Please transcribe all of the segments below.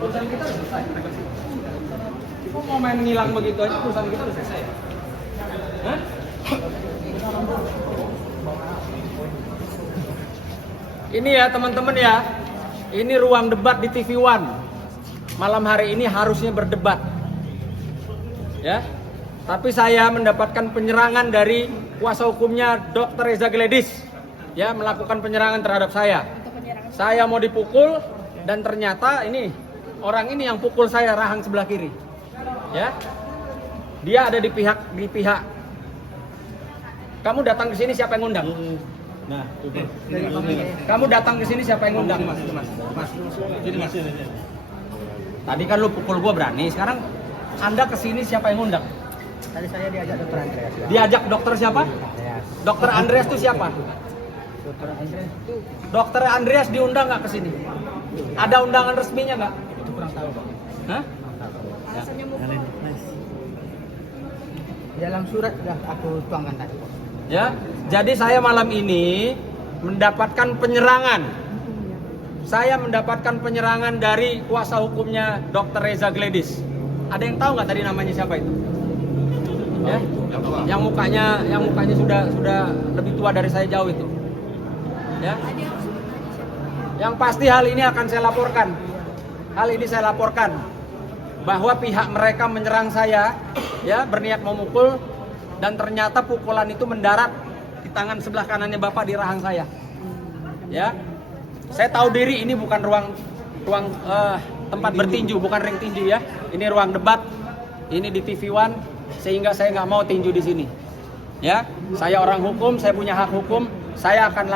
Urusan kita udah selesai. Kok mau main ngilang begitu aja, urusan kita udah selesai. Hah? Ini ya teman-teman ya, ini ruang debat di TV One. Malam hari ini harusnya berdebat, ya. Tapi saya mendapatkan penyerangan dari kuasa hukumnya Dr. Reza Gledis, ya, melakukan penyerangan terhadap saya. Saya mau dipukul dan ternyata ini orang ini yang pukul saya rahang sebelah kiri, ya. Dia ada di pihak. Kamu datang ke sini siapa yang ngundang? Nah, kamu datang ke sini siapa yang ngundang? Mas. Ini Mas. Tadi kan lu pukul gua berani, sekarang Anda ke sini siapa yang ngundang? Tadi saya diajak Dokter Andreas. Diajak dokter siapa? Dokter Andreas itu siapa? Dokter Andreas itu Dokter Andreas diundang nggak ke sini? Ada undangan resminya nggak? itu kurang tahu, Bang. Hah? Dalam surat sudah aku tuangkan tadi, Pak. Ya, jadi saya malam ini mendapatkan penyerangan. Saya mendapatkan penyerangan dari kuasa hukumnya Dr. Reza Gledis. Ada yang tahu nggak tadi namanya siapa itu? Ya, yang mukanya sudah lebih tua dari saya jauh itu. Ya. Yang pasti hal ini akan saya laporkan. Hal ini saya laporkan bahwa pihak mereka menyerang saya, ya, berniat memukul. Dan ternyata pukulan itu mendarat di tangan sebelah kanannya Bapak di rahang saya. Ya, saya tahu diri ini bukan ruang tempat bertinju, bukan ring tinju ya. Ini ruang debat, ini di TV One, sehingga saya nggak mau tinju di sini. Ya, saya orang hukum, saya punya hak hukum, saya akan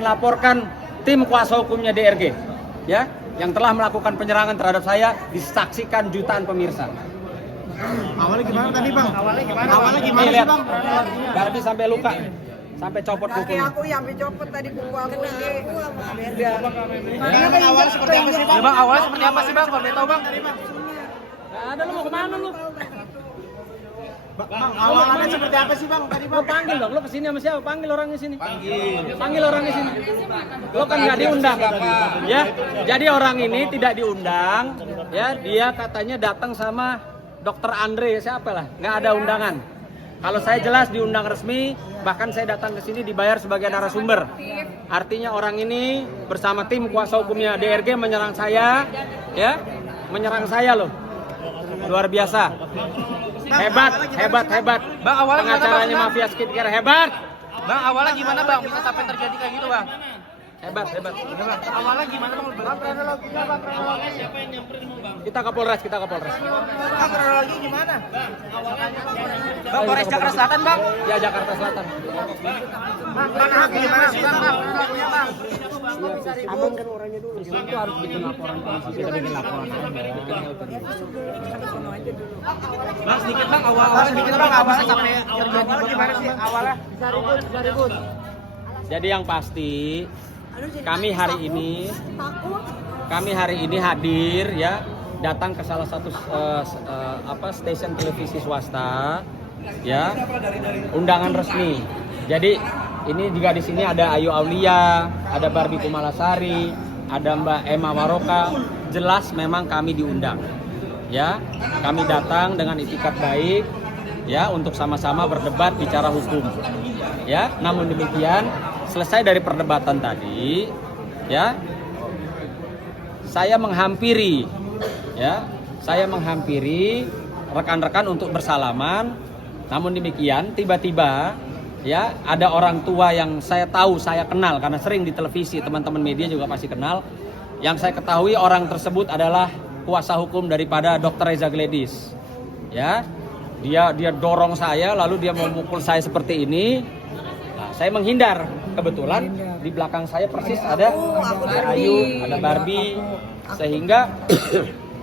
laporkan tim kuasa hukumnya DRG, ya, yang telah melakukan penyerangan terhadap saya disaksikan jutaan pemirsa. Awalnya gimana tadi, Bang? Awalnya gimana Lihat, sih, Bang? Garbi sampai luka, sampai copot kukunya. Aku yang dicopot tadi buku aku ini. Awalnya seperti apa sih, Bang? Bang, awalnya seperti apa sih, Bang? Kalau boleh tahu, Bang? Nggak ada, lu mau kemana lu? Bang, awalnya seperti apa sih, Bang? Tadi, Lu Bang? panggil dong, lu kesini sama siapa? Panggil orangnya sini. Panggil orangnya sini. Lu kan nggak diundang, ya. Jadi orang ini tidak diundang, ya. Dia katanya datang sama Dokter Andre, siapa lah? Nggak ada undangan. Kalau saya jelas diundang resmi, bahkan saya datang ke sini dibayar sebagai narasumber. Artinya orang ini bersama tim kuasa hukumnya DRG menyerang saya, ya, menyerang saya loh. Luar biasa. Hebat. Bang, awalnya gimana, Pengacaranya Bang? mafia skincare hebat. Bang, awalnya gimana, Bang? Bisa sampai terjadi kayak gitu, Bang? Hebat. Awalnya gimana, Bang? Bang, kronologinya, Bang, kronologinya. Kita ke Polres. Bang, kronologi gimana? Bang, Polres Jakarta Selatan, Bang. Ya, Jakarta Selatan. Bang, gimana sih, Bang? Kronologinya, Bang. Abang kan orangnya dulu. Itu harus bikin laporan polisi. Kita bikin laporan. Bang, sedikit, Bang. Awalnya sedikit, Bang. Awalnya sampai terjadi gimana sih? Awalnya bisa ribut. Jadi yang pasti kami hari ini hadir, ya, datang ke salah satu stasiun televisi swasta, ya, undangan resmi. Jadi ini juga di sini ada Ayu Aulia, ada Barbie Kumalasari, ada Mbak Emma Waroka. Jelas memang kami diundang, ya. Kami datang dengan itikat baik, ya, untuk sama-sama berdebat bicara hukum, ya. Namun demikian, selesai dari perdebatan tadi, ya, saya menghampiri rekan-rekan untuk bersalaman. Namun demikian, tiba-tiba, ya, ada orang tua yang saya tahu, saya kenal karena sering di televisi, teman-teman media juga pasti kenal. Yang saya ketahui orang tersebut adalah kuasa hukum daripada Dr. Reza Gledis, ya. Dia dorong saya, lalu dia memukul saya seperti ini. Nah, saya menghindar. Kebetulan di belakang saya persis ada Ayu, ada Barbie, sehingga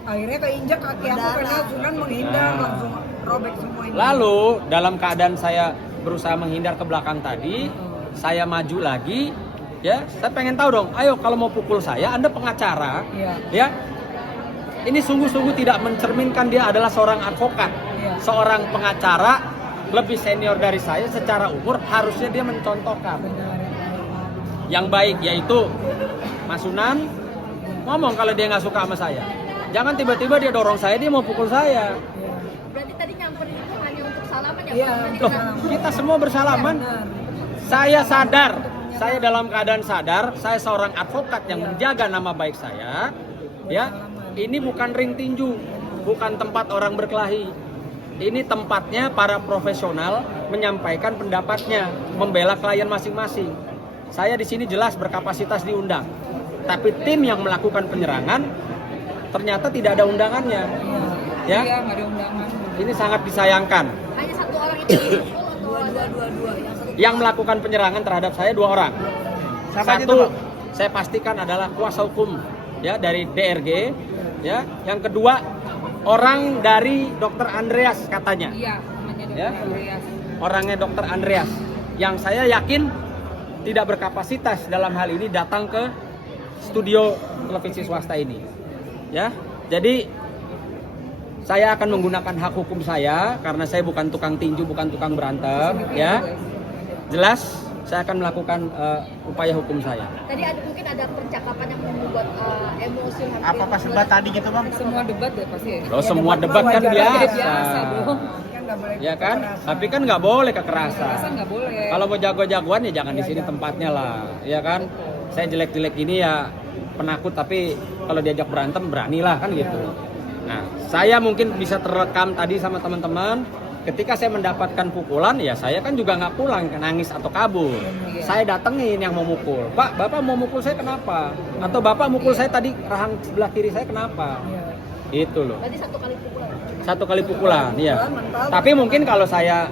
Akhirnya keinjak kaki aku karena Sunan menghindar, langsung robek semua ini. lalu dalam keadaan saya berusaha menghindar ke belakang tadi, saya maju lagi, ya. Saya pengen tahu dong, ayo kalau mau pukul saya, Anda pengacara, ya. Ini sungguh-sungguh tidak mencerminkan dia adalah seorang advokat, seorang pengacara lebih senior dari saya secara umur, harusnya dia mencontohkan yang baik, yaitu Mas Sunan ngomong kalau dia nggak suka sama saya. Jangan tiba-tiba dia dorong saya, dia mau pukul saya. Berarti tadi nyamperin itu hanya untuk salaman ya? Iya, Pak? Loh, kita semua bersalaman. Saya sadar, saya dalam keadaan sadar, saya seorang advokat yang menjaga nama baik saya. Ya, ini bukan ring tinju, bukan tempat orang berkelahi. Ini tempatnya para profesional menyampaikan pendapatnya, membela klien masing-masing. Saya di sini jelas berkapasitas diundang, tapi tim yang melakukan penyerangan ternyata tidak ada undangannya. Ya, Iya, nggak ada undangan. ini sangat disayangkan. Hanya satu orang itu dipukul atau dua-dua? Yang melakukan penyerangan terhadap saya 2 orang. Siapa aja Satu, tuh, Bang? saya pastikan adalah kuasa hukum ya dari DRG. Ya, yang kedua orang dari Dr. Andreas katanya. Iya, namanya Dr. Ya. Andreas. Orangnya Dr. Andreas yang saya yakin tidak berkapasitas dalam hal ini datang ke studio televisi swasta ini. Ya, jadi saya akan menggunakan hak hukum saya karena saya bukan tukang tinju, bukan tukang berantem. Ya, jelas saya akan melakukan upaya hukum saya. Tadi mungkin ada percakapan yang membuat emosi. Apa pas debat tadi gitu bang? Semua debat ya pasti ya. Loh, semua debat kan wajar aja, biasa. biasa dong. Kan nggak boleh Ya kan? kekerasan. Tapi kan nggak boleh Kekerasan kekerasan. nggak boleh. Kalau mau jago-jagoan ya jangan di sini tempatnya lah, ya kan? Saya jelek-jelek ini ya penakut, tapi kalau diajak berantem beranilah kan gitu. Nah, saya mungkin bisa terekam tadi sama teman-teman. Ketika saya mendapatkan pukulan, ya saya kan juga nggak pulang nangis atau kabur. Saya datengin yang mau mukul. Pak, bapak mau mukul saya kenapa? Atau bapak mukul saya tadi rahang sebelah kiri saya kenapa? Itu loh. Berarti satu kali pukulan. Satu kali pukulan, ya. Tapi mungkin kalau saya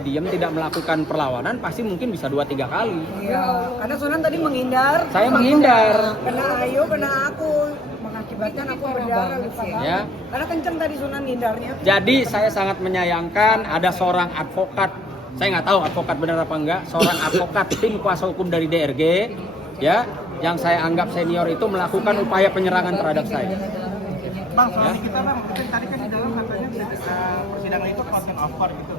diam tidak melakukan perlawanan, pasti mungkin bisa 2-3 kali. Iya, karena Sunan tadi menghindar. Saya menghindar. Kena Ayu, kena aku, mengakibatkan aku berdarah luka. Ya. Karena kenceng tadi Sunan hindarnya. Jadi saya sangat menyayangkan ada seorang advokat, saya nggak tahu advokat benar apa enggak, seorang advokat tim kuasa hukum dari DRG, ya, yang saya anggap senior itu melakukan upaya penyerangan terhadap saya. Bang, soal Ya. kita bang, tadi kan di dalam katanya persidangan itu content of court gitu.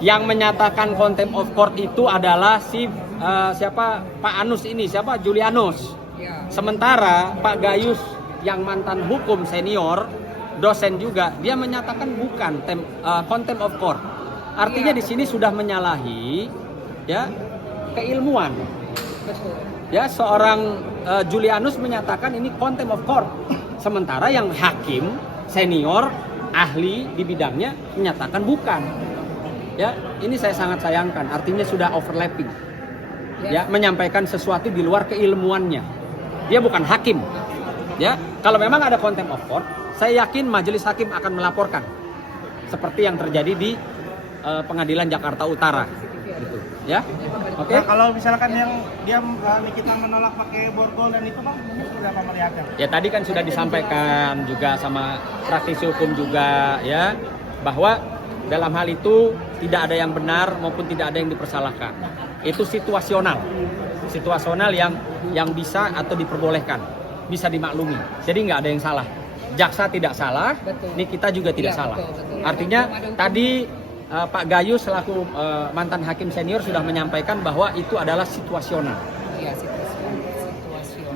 Yang menyatakan contempt of court itu adalah siapa Pak Anus ini, siapa Julianus. Sementara Pak Gayus yang mantan hukum senior, dosen juga, dia menyatakan bukan contempt of court. Artinya di sini sudah menyalahi ya keilmuan. Ya, seorang Julianus menyatakan ini contempt of court. Sementara yang hakim senior ahli di bidangnya menyatakan bukan. Ya, ini saya sangat sayangkan. Artinya sudah overlapping. Ya, menyampaikan sesuatu di luar keilmuannya. Dia bukan hakim. Ya, kalau memang ada contempt of court, saya yakin majelis hakim akan melaporkan. Seperti yang terjadi di Pengadilan Jakarta Utara. Gitu. Ya, oke. Nah, kalau misalkan yang dia Nikita menolak pakai borgol dan itu bang, sudah apa melihatnya? Ya tadi kan sudah disampaikan juga sama praktisi hukum juga ya, bahwa dalam hal itu tidak ada yang benar maupun tidak ada yang dipersalahkan. Itu situasional yang bisa atau diperbolehkan, bisa dimaklumi. Jadi nggak ada yang salah. Jaksa tidak salah, Nikita juga tidak salah. Artinya tadi Pak Gayus selaku mantan hakim senior sudah menyampaikan bahwa itu adalah situasional.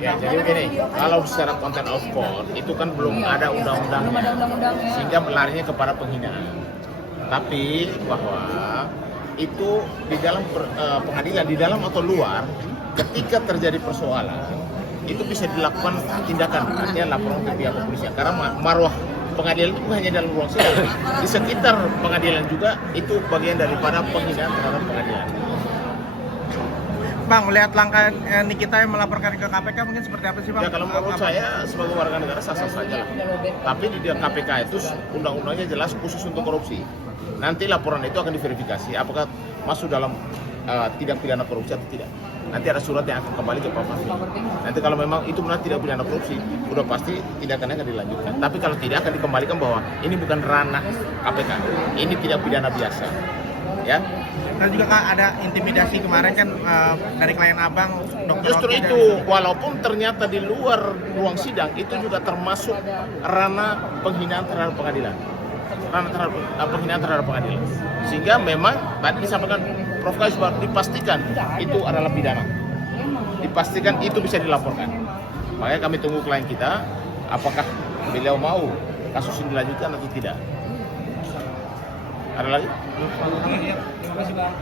Ya, jadi begini, kalau secara content of court itu kan belum ada undang-undangnya, sehingga melarinya kepada penghinaan. Tapi bahwa itu di dalam pengadilan, di dalam atau luar, ketika terjadi persoalan, itu bisa dilakukan tindakan, artinya laporan ke pihak kepolisian. Karena marwah pengadilan itu bukan hanya dalam ruang sidang, di sekitar pengadilan juga itu bagian daripada penghinaan terhadap pengadilan. Bang, melihat langkah Nikita yang melaporkan ke KPK mungkin seperti apa sih bang? Ya kalau menurut saya sebagai warga negara sah-sah saja lah. Tapi di KPK itu undang-undangnya jelas khusus untuk korupsi. Nanti laporan itu akan diverifikasi apakah masuk dalam tindak pidana korupsi atau tidak. Nanti ada surat yang akan kembali ke Pak Menteri. Nanti kalau memang itu benar tidak pidana korupsi, udah pasti tindakannya akan dilanjutkan. Tapi kalau tidak akan dikembalikan bahwa ini bukan ranah KPK, ini tidak pidana biasa. Ya. Dan juga kan ada intimidasi kemarin kan dari klien abang, Dr. Justru Rocky itu, walaupun ternyata di luar ruang sidang itu juga termasuk ranah penghinaan terhadap pengadilan. Penghinaan terhadap pengadilan. Sehingga memang tadi disampaikan Prof. Gayus dipastikan itu adalah pidana. Dipastikan itu bisa dilaporkan. Makanya kami tunggu klien kita, apakah beliau mau kasus ini dilanjutkan atau tidak. Ada lagi? Terima kasih Bang.